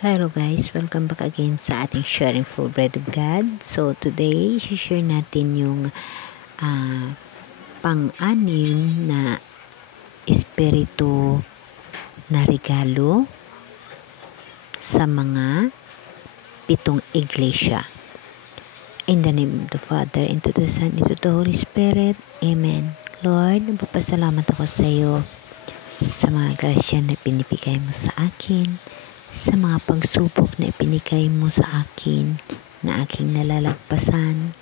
Hello guys, welcome back again sa ating Sharing for Bread of God. So today, share natin yung pang-anim na espiritu na regalo sa mga 7 iglesia. In the name of the Father, and to the Son, and to the Holy Spirit. Amen. Lord, napapasalamat ako sa iyo sa mga grasya na pinipigay mo sa akin, sa mga pagsubok na ipinigay mo sa akin na aking nalalagpasan.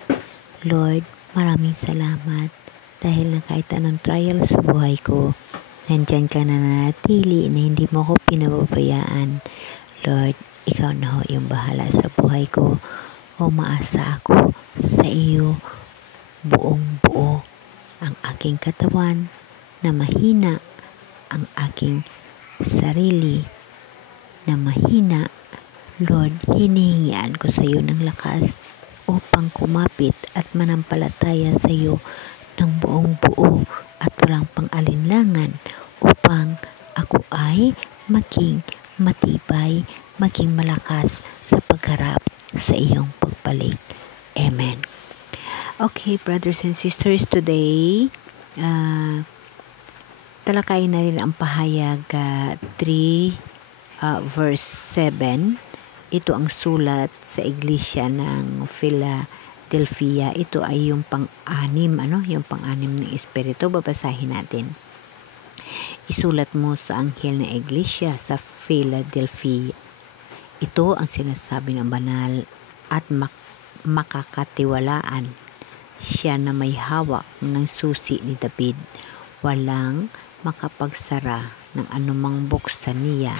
Lord, maraming salamat dahil na kahit anong trial sa buhay ko, nandyan ka na nanatili na hindi mo ako pinababayaan. Lord, ikaw na ho yung bahala sa buhay ko. Umaasa ako sa iyo buong buo ang aking katawan na mahina, ang aking sarili na mahina. Lord, hinihingian ko sa iyo ng lakas upang kumapit at manampalataya sa iyo ng buong buo at walang pang-alinlangan upang ako ay maging matibay, maging malakas sa pagharap sa iyong pagbalik. Amen. Okay, brothers and sisters, today talakayin natin ang pahayag 3 verse 7. Ito ang sulat sa iglesia ng Philadelphia. Ito ay yung pang-anim, yung pang-anim ng espiritu. Babasahin natin. Isulat mo sa anghel na iglesia sa Philadelphia. Ito ang sinasabi ng banal at makakatiwalaan. Siya na may hawak ng susi ni David. Walang makapagsara ng anumang buksan niya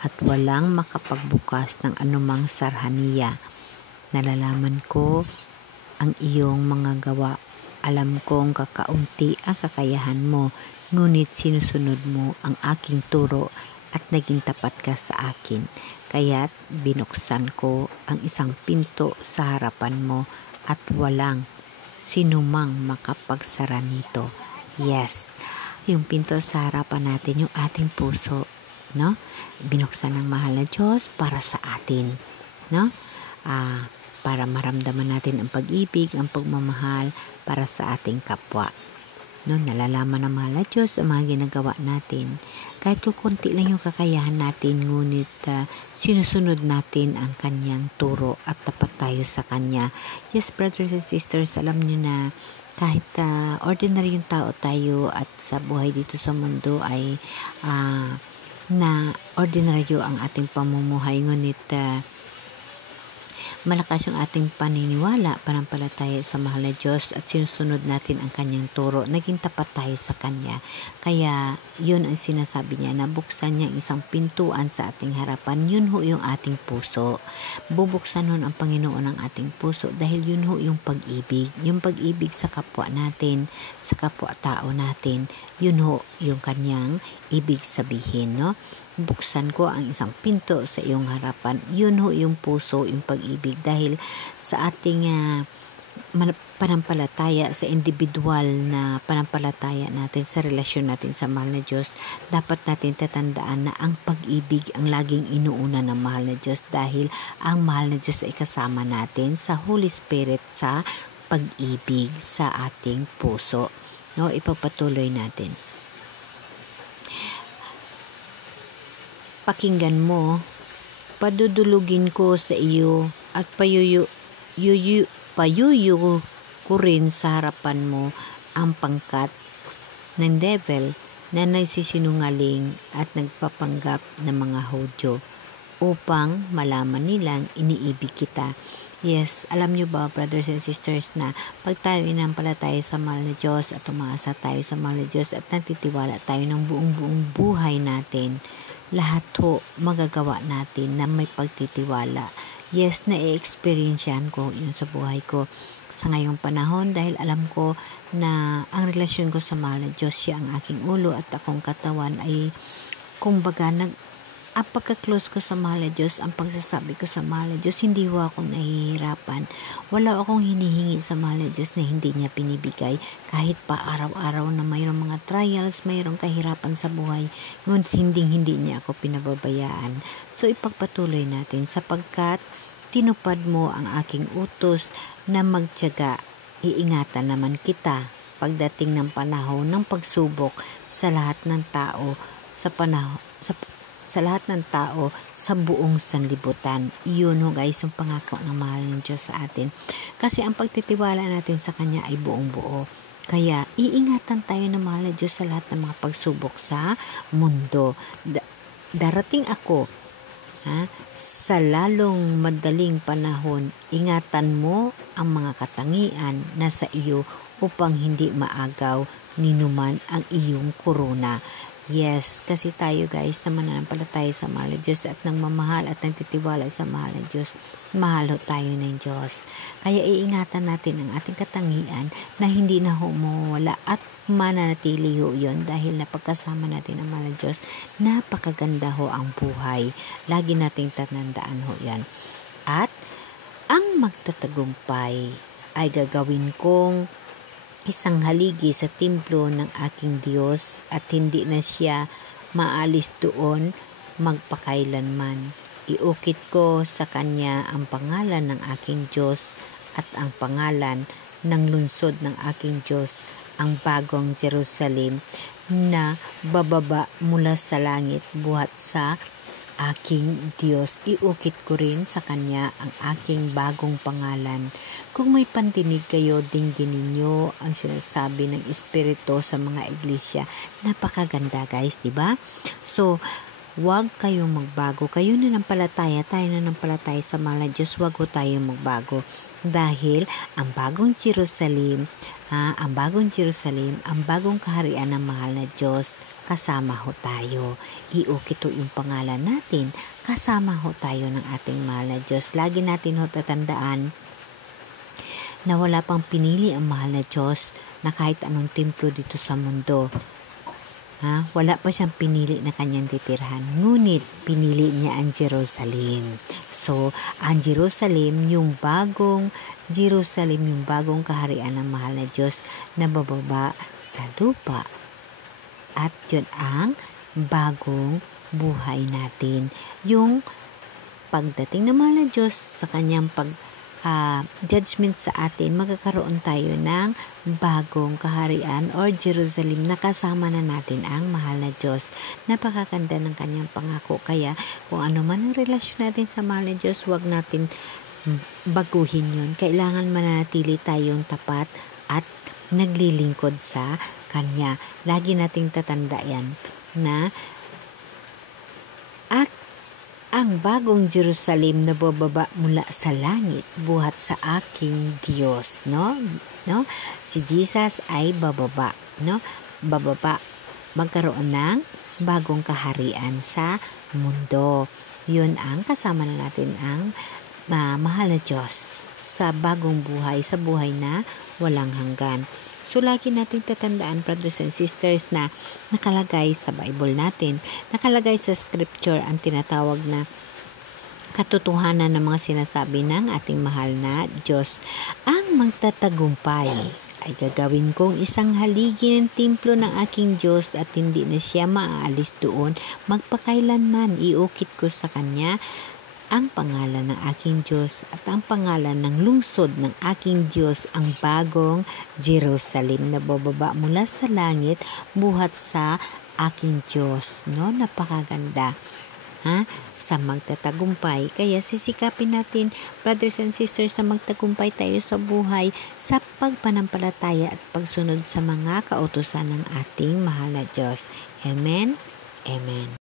at walang makapagbukas ng anumang sarhaniya. Nalalaman ko ang iyong mga gawa. Alam kong kakaunti ang kakayahan mo, ngunit sinusunod mo ang aking turo at naging tapat ka sa akin. Kaya't binuksan ko ang isang pinto sa harapan mo at walang sinumang makapagsara nito. Yes, yung pinto sa harapan natin, yung ating puso, no? Binuksan ng mahal na Diyos para sa atin, no? Para maramdaman natin ang pag-ibig, ang pagmamahal para sa ating kapwa. No, nalalaman ng mahal na Diyos ang mga ginagawa natin. Kahit kukunti lang yung kakayahan natin, ngunit sinusunod natin ang kanyang turo at tapat tayo sa kanya. Yes, brothers and sisters, alam niyo na kahit ordinary yung tao tayo at sa buhay dito sa mundo ay na ordinaryo ang ating pamumuhay, ngunit malakas yung ating paniniwala, panampalataya sa mahal na Diyos at sinusunod natin ang kanyang turo. Naging tapat tayo sa kanya. Kaya yun ang sinasabi niya na buksan niya isang pintuan sa ating harapan. Yun ho yung ating puso. Bubuksan nun ang Panginoon ang ating puso dahil yun ho yung pag-ibig. Yung pag-ibig sa kapwa natin, sa kapwa-tao natin. Yun ho yung kanyang ibig sabihin, no? Buksan ko ang isang pinto sa iyong harapan. Yun ho yung puso, yung pag-ibig, dahil sa ating panampalataya, sa individual na panampalataya natin, sa relasyon natin sa mahal na Diyos, dapat natin tatandaan na ang pag-ibig ang laging inuuna ng mahal na Diyos, dahil ang mahal na Diyos ay kasama natin sa Holy Spirit sa pag-ibig sa ating puso. No, ipagpatuloy natin. Pakinggan mo, padudulugin ko sa iyo at payuyo ko rin sa harapan mo ang pangkat ng devil na nagsisinungaling at nagpapanggap ng mga Hudyo upang malaman nilang iniibig kita. Yes, alam nyo ba, brothers and sisters, na pag tayo inampalataya sa mahal na Diyos at umaasa tayo sa mahal na Diyos at nagtitiwala tayo ng buong buhay natin, lahat ho magagawa natin na may pagtitiwala. Yes, na-experiencean ko yun sa buhay ko sa ngayong panahon dahil alam ko na ang relasyon ko sa mahal na Diyos, siya ang aking ulo at akong katawan ay kumbaga ang pagka-close ko sa mahal na Diyos, ang pagsasabi ko sa mahal na Diyos, hindi ho ako nahihirapan. Wala akong hinihingi sa mahal na Diyos na hindi niya pinibigay. Kahit pa araw-araw na mayroong mga trials, mayroong kahirapan sa buhay, ngunit hindi niya ako pinababayaan. So ipagpatuloy natin sapagkat tinupad mo ang aking utos na magtiyaga. Iingatan naman kita pagdating ng panahon ng pagsubok sa lahat ng tao sa lahat ng tao sa buong sanlibutan. Iyon ho guys, yung pangako ng mahal ng Diyos sa atin. Kasi ang pagtitiwala natin sa Kanya ay buong buo. Kaya iingatan tayo ng mahal ng Diyos sa lahat ng mga pagsubok sa mundo. Darating ako sa lalong madaling panahon. Ingatan mo ang mga katangian na sa iyo upang hindi maagaw ni numan ang iyong korona. Yes, kasi tayo guys na mananampalataya sa mahal na Diyos at nagmamahal at nagtitiwala sa mahal na Diyos, mahal tayo ng Diyos. Kaya iingatan natin ang ating katangian na hindi na mawala at mananatili ho yun dahil napagkasama natin ang mahal na Diyos. Napakaganda ho ang buhay. Lagi nating tatandaan ho yan. At ang magtatagumpay ay gagawin kong isang haligi sa templo ng aking Diyos at hindi na siya maalis doon magpakailanman. Iukit ko sa Kanya ang pangalan ng aking Diyos at ang pangalan ng lungsod ng aking Diyos, ang bagong Jerusalem na bababa mula sa langit buhat sa aking Diyos. Iukit ko rin sa Kanya ang aking bagong pangalan. Kung may pandinig kayo, dinggin ninyo ang sinasabi ng Espiritu sa mga iglesia. Napakaganda guys, diba? So, wag kayong magbago. Kayo nanampalataya, tayo nanampalataya sa mahal na Diyos, wag ho tayong magbago. Dahil ang bagong Jerusalem, ang bagong kaharian ng mahal na Diyos, kasama ho tayo. Iukit ho yung pangalan natin, kasama ho tayo ng ating mahal na Diyos. Lagi natin ho tatandaan na wala pang pinili ang mahal na Diyos na kahit anong templo dito sa mundo. Wala pa siyang pinili na kanyang titirhan. Ngunit pinili niya ang Jerusalem. So, ang Jerusalem, yung bagong kaharian ng mahal na Diyos na bababa sa lupa. At yun ang bagong buhay natin. Yung pagdating ng mahal na Diyos sa kanyang judgment sa atin, magkakaroon tayo ng bagong kaharian or Jerusalem na kasama na natin ang mahal na Diyos. Napakaganda ng kanyang pangako. Kaya kung ano man ang relasyon natin sa mahal na Diyos, huwag natin baguhin yun. Kailangan mananatili tayong tapat at naglilingkod sa Kanya. Lagi nating tatanda yan na ang bagong Jerusalem na bababa mula sa langit buhat sa aking Diyos, no? Si Jesus ay bababa, no? Bababa, magkaroon ng bagong kaharian sa mundo. Yun ang kasama na natin ang mahal na Diyos sa bagong buhay, sa buhay na walang hanggan. So, lagi natin tatandaan, brothers and sisters, na nakalagay sa Bible natin, nakalagay sa scripture ang tinatawag na katotohanan ng mga sinasabi ng ating mahal na Diyos. Ang magtatagumpay ay gagawin kong isang haligi ng templo ng aking Diyos at hindi na siya maaalis doon magpakailanman. Iukit ko sa Kanya ang pangalan ng aking Diyos at ang pangalan ng lungsod ng aking Diyos, ang bagong Jerusalem na bababa mula sa langit buhat sa aking Diyos. No? Napakaganda. Sa magtatagumpay. Kaya sisikapin natin, brothers and sisters, na magtagumpay tayo sa buhay sa pagpanampalataya at pagsunod sa mga kautusan ng ating mahal na Diyos. Amen? Amen.